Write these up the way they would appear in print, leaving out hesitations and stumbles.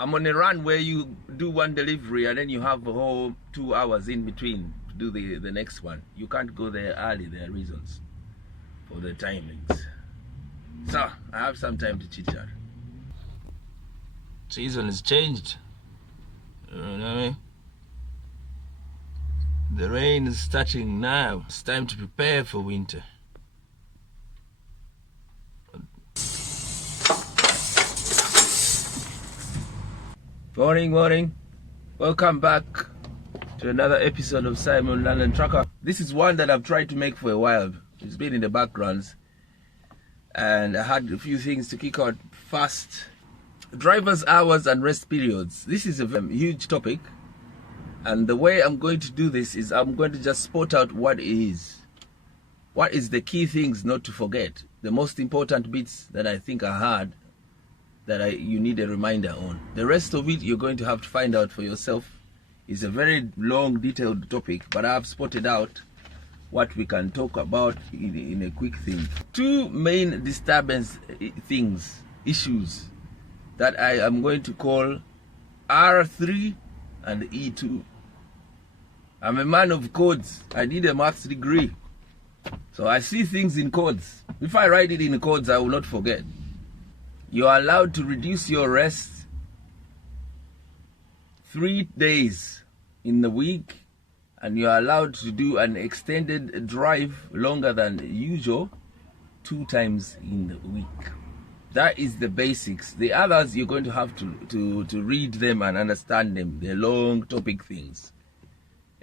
I'm on a run where you do one delivery and then you have a whole 2 hours in between to do the next one. You can't go there early. There are reasons for the timings. So I have some time to chit chat. Season has changed. You know what I mean? The rain is starting now. It's time to prepare for winter. Morning. Welcome back to another episode of Simon London Trucker. This is one that I've tried to make for a while. It's been in the backgrounds. And I had a few things to kick out fast. Driver's hours and rest periods. This is a very huge topic. And the way I'm going to do this is I'm going to just spot out what it is. What is the key things not to forget? The most important bits that I think are hard that you need a reminder on. The rest of it you're going to have to find out for yourself. It's a very long, detailed topic, but I've spotted out what we can talk about in a quick thing. Two main disturbance issues that I am going to call R3 and E2. I'm a man of codes. I did a maths degree. So I see things in codes. If I write it in codes, I will not forget. You are allowed to reduce your rest 3 days in the week, and you are allowed to do an extended drive longer than usual 2 times in the week. That is the basics. The others you're going to have to read them and understand them. They're long topic things.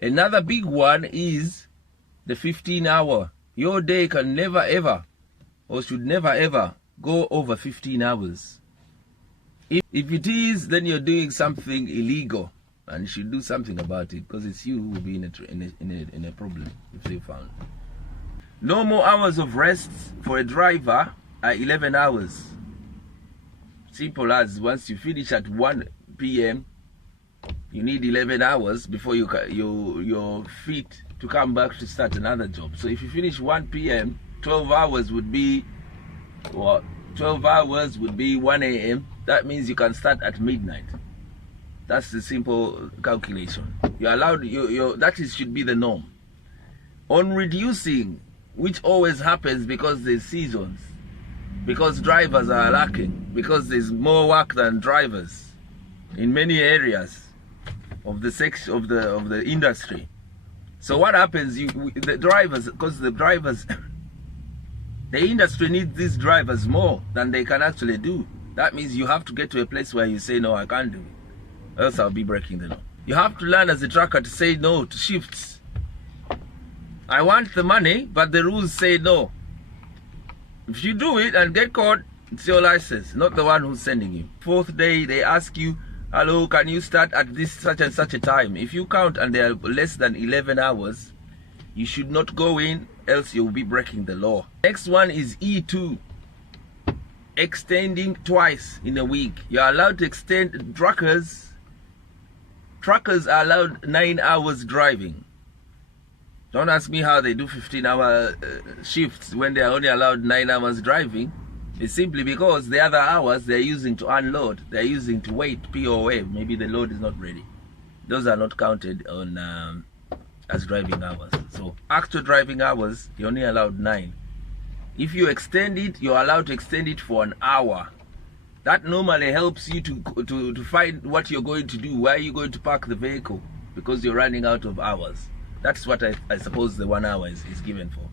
Another big one is the 15-hour. Your day can never ever, or should never ever, go over 15 hours. If it is, then you're doing something illegal, and you should do something about it, because it's you who will be in a problem if they found. Normal hours of rest for a driver are 11 hours. Simple as, once you finish at 1 p.m., you need 11 hours before you're fit to come back to start another job. So if you finish 1 p.m., 12 hours would be 12 hours would be 1 a.m. That means you can start at midnight. That's the simple calculation. You're allowed, should be the norm. On reducing, which always happens because there's seasons, because drivers are lacking, because there's more work than drivers in many areas of the industry. So what happens? The industry needs these drivers more than they can actually do. That means you have to get to a place where you say, no, I can't do it, else I'll be breaking the law. You have to learn as a trucker to say no to shifts. I want the money, but the rules say no. If you do it and get caught, it's your license, not the one who's sending you. 4th day, they ask you, hello, can you start at this such and such a time? If you count and they are less than 11 hours, you should not go in, else you'll be breaking the law. Next one is E2. Extending twice in a week. You're allowed to extend. Truckers are allowed 9 hours driving. Don't ask me how they do 15-hour shifts when they're only allowed 9 hours driving. It's simply because the other hours they're using to unload, they're using to wait, POA. Maybe the load is not ready. Those are not counted on as driving hours. So actual driving hours, you're only allowed 9. If you extend it, you're allowed to extend it for an hour. That normally helps you to find what you're going to do. Where are you going to park the vehicle? Because you're running out of hours. That's what I suppose the 1 hour is given for.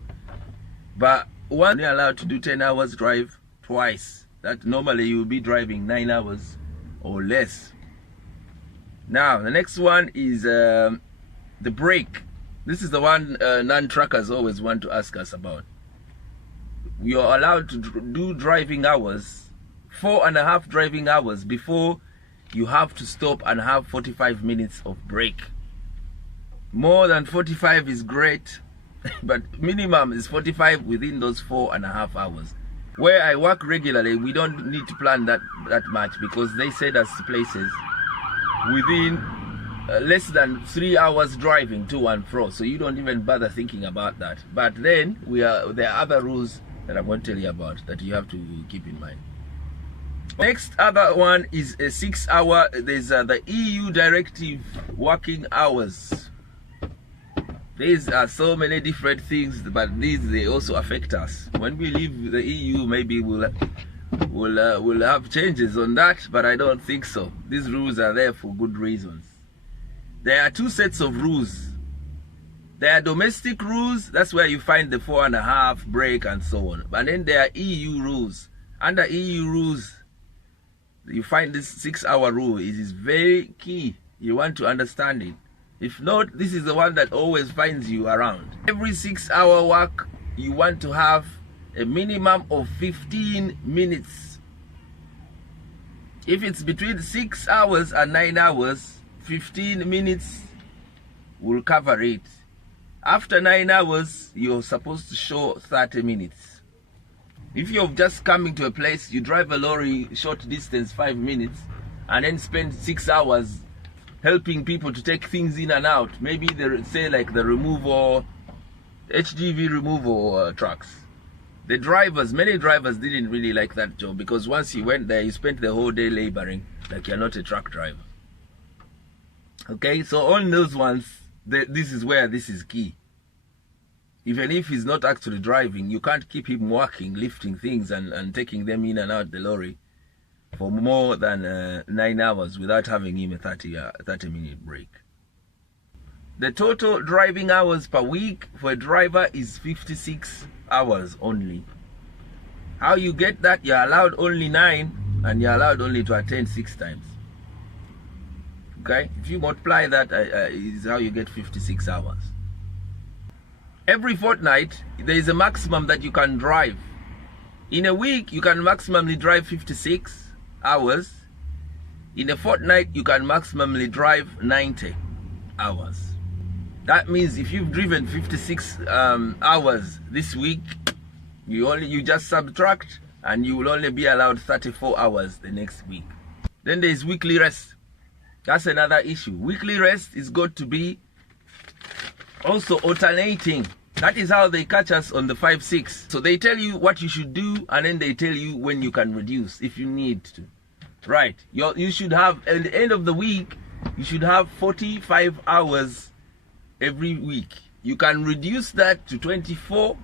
But one, you're allowed to do 10 hours drive twice. That normally you will be driving 9 hours or less. Now, the next one is the break. This is the one non-truckers always want to ask us about. You are allowed to do driving hours, 4.5 driving hours before you have to stop and have 45 minutes of break. More than 45 is great, but minimum is 45 within those 4.5 hours. Where I work regularly, we don't need to plan that much, because they send us to places within less than 3 hours driving to and fro, so you don't even bother thinking about that. But then there are other rules that I'm going to tell you about that you have to keep in mind. Next other one is a 6 hour. There's the EU directive working hours. These are so many different things, but these, they also affect us. When we leave the EU, maybe we'll have changes on that, but I don't think so. These rules are there for good reasons. There are two sets of rules. There are domestic rules, that's where you find the 4.5 break and so on. And then there are EU rules. Under EU rules, you find this 6 hour rule. It is very key. You want to understand it. If not, this is the one that always finds you around. Every 6 hour work, you want to have a minimum of 15 minutes. If it's between 6 hours and 9 hours, 15 minutes will cover it. After 9 hours, you're supposed to show 30 minutes. If you're just coming to a place, you drive a lorry short distance, 5 minutes, and then spend 6 hours helping people to take things in and out. Maybe they say like the removal, HGV removal trucks. The drivers, many drivers didn't really like that job, because once you went there, you spent the whole day laboring like you're not a truck driver. Okay, so on those ones, this is where this is key. Even if he's not actually driving, you can't keep him working, lifting things and taking them in and out the lorry for more than 9 hours without having him a 30-minute break. The total driving hours per week for a driver is 56 hours only. How you get that? You're allowed only 9, and you're allowed only to attend 6 times. Okay, if you multiply that, is how you get 56 hours. Every fortnight, there is a maximum that you can drive. In a week, you can maximally drive 56 hours. In a fortnight, you can maximally drive 90 hours. That means if you've driven 56 hours this week, you just subtract, and you will only be allowed 34 hours the next week. Then there is weekly rest. That's another issue. Weekly rest is got to be also alternating. That is how they catch us on the 5-6. So they tell you what you should do, and then they tell you when you can reduce if you need to. Right. You should have, at the end of the week, you should have 45 hours every week. You can reduce that to 24.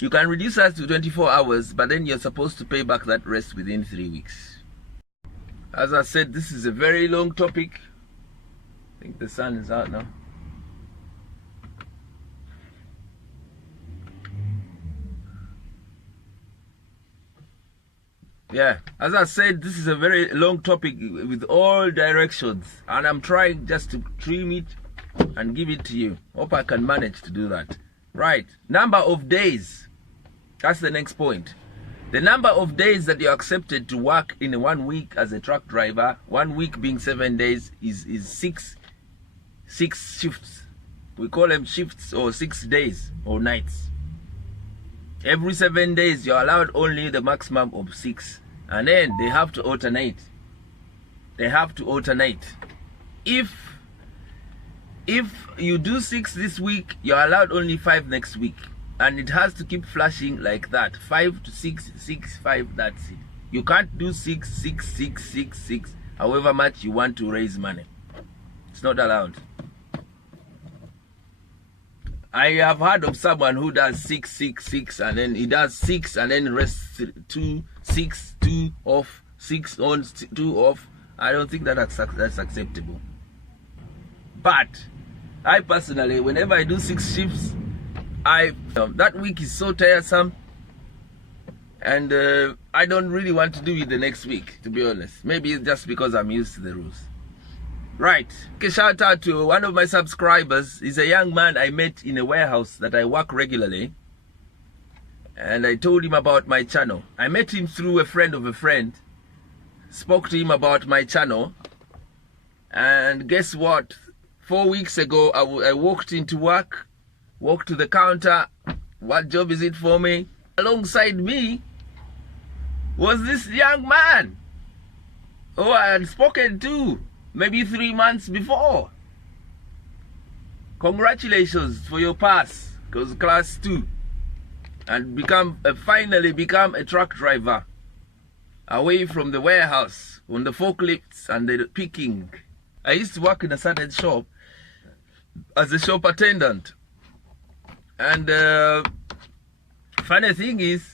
You can reduce that to 24 hours, but then you're supposed to pay back that rest within 3 weeks. As I said, this is a very long topic. I think the sun is out now. Yeah, as I said, this is a very long topic with all directions, and I'm trying just to trim it and give it to you. Hope I can manage to do that. Right, number of days. That's the next point. The number of days that you're accepted to work in 1 week as a truck driver, 1 week being 7 days, is six shifts. We call them shifts, or 6 days or nights. Every 7 days, you're allowed only the maximum of 6. And then they have to alternate. They have to alternate. If you do 6 this week, you're allowed only 5 next week. And it has to keep flashing like that. 5 to 6, 6, 5, that's it. You can't do 6, 6, 6, 6, 6, however much you want to raise money. It's not allowed. I have heard of someone who does 6, 6, 6, and then he does 6 and then rests 2, 6, 2 off, 6 on, 2 off. I don't think that's acceptable. But I personally, whenever I do 6 shifts, that week is so tiresome, and I don't really want to do it the next week, to be honest. Maybe it's just because I'm used to the rules. Right, okay, shout out to one of my subscribers. He's a young man I met in a warehouse that I work regularly, and I told him about my channel. I met him through a friend of a friend, spoke to him about my channel, and guess what? 4 weeks ago, I walked into work, walked to the counter. What job is it for me? Alongside me was this young man who I had spoken to maybe 3 months before. Congratulations for your pass, because class 2, and finally become a truck driver. away from the warehouse on the forklifts and the picking. I used to work in a certain shop as a shop attendant. And funny thing is,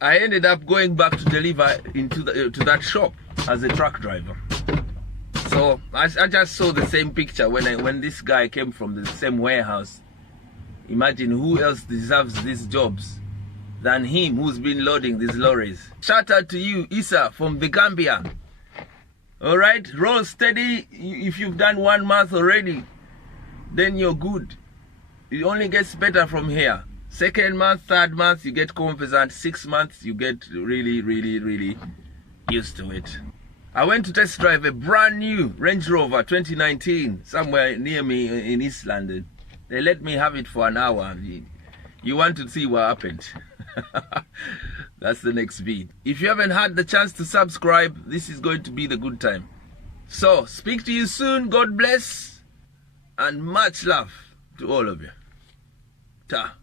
I ended up going back to deliver into to that shop as a truck driver. So I just saw the same picture when this guy came from the same warehouse. Imagine who else deserves these jobs than him, who's been loading these lorries. Shout out to you, Issa from the Gambia. All right, roll steady. If you've done 1 month already, then you're good. It only gets better from here. 2nd month, 3rd month, you get confident. 6 months, you get really, really, really used to it. I went to test drive a brand new Range Rover 2019 somewhere near me in East London. They let me have it for an hour. You want to see what happened? That's the next beat. If you haven't had the chance to subscribe, this is going to be the good time. So, speak to you soon. God bless. And much love to all of you. Ta.